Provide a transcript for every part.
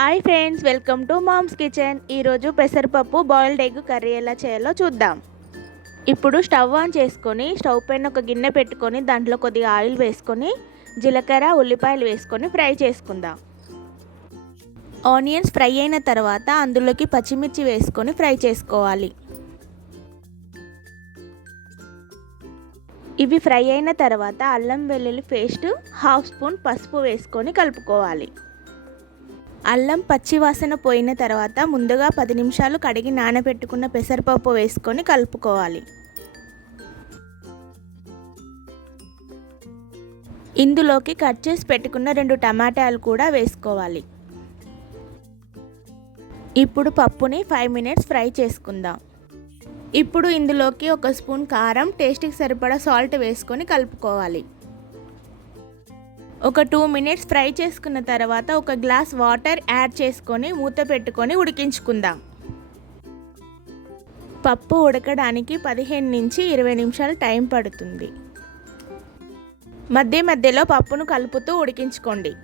Hi friends, welcome to mom's kitchen. ఈరోజు పెసరపప్పు boiled egg curry ఎలా చేయాలో చూద్దాం. ఇప్పుడు స్టవ్ ఆన్ చేసుకొని స్టవ్ పైన ఒక గిన్నె పెట్టుకొని దాంట్లో కొద్దిగా ఆయిల్ వేసుకొని జీలకర్ర ఉల్లిపాయలు వేసుకొని ఫ్రై చేసుకుందాం. ఆనియన్స్ ఫ్రై అయిన తర్వాత అందులోకి పచ్చిమిర్చి వేసుకొని ఫ్రై చేసుకోవాలి. ఇవి ఫ్రై అయిన తర్వాత అల్లం వెల్లుల్లి పేస్ట్, హాఫ్ స్పూన్ పసుపు వేసుకొని కలుపుకోవాలి. అల్లం పచ్చి వాసన పోయిన తర్వాత ముందుగా 10 నిమిషాలు కడిగి నానబెట్టుకున్న పెసరపప్పు వేసుకొని కలుపుకోవాలి. ఇందులోకి కట్ చేసి పెట్టుకున్న 2 టమాటాలు కూడా వేసుకోవాలి. ఇప్పుడు పప్పుని 5 మినిట్స్ ఫ్రై చేసుకుందాం. ఇప్పుడు ఇందులోకి 1 స్పూన్ కారం, టేస్ట్కి సరిపడా సాల్ట్ వేసుకొని కలుపుకోవాలి. ఒక 2 మినిట్స్ ఫ్రై చేసుకున్న తర్వాత 1 గ్లాస్ వాటర్ యాడ్ చేసుకొని మూత పెట్టుకొని ఉడికించుకుందాం. పప్పు ఉడకడానికి 15 నుంచి 20 నిమిషాలు టైం పడుతుంది. మధ్య మధ్యలో పప్పును కలుపుతూ ఉడికించుకోండి.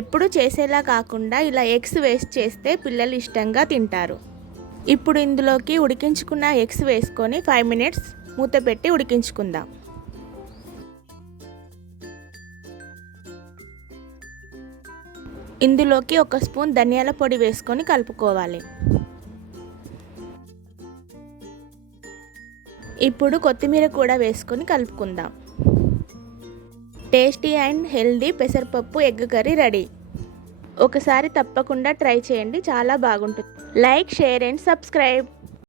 ఎప్పుడు చేసేలా కాకుండా ఇలా ఎగ్స్ వేస్ట్ చేస్తే పిల్లలు ఇష్టంగా తింటారు. ఇప్పుడు ఇందులోకి ఉడికించుకున్న ఎగ్స్ వేసుకొని 5 మినిట్స్ మూత పెట్టి ఉడికించుకుందాం. ఇందులోకి 1 స్పూన్ ధనియాల పొడి వేసుకొని కలుపుకోవాలి. ఇప్పుడు కొత్తిమీర కూడా వేసుకొని కలుపుకుందాం. టేస్టీ అండ్ హెల్దీ పెసరపప్పు ఎగ్ కర్రీ రెడీ. ఒకసారి తప్పకుండా ట్రై చేయండి, చాలా బాగుంటుంది. Like, share and subscribe.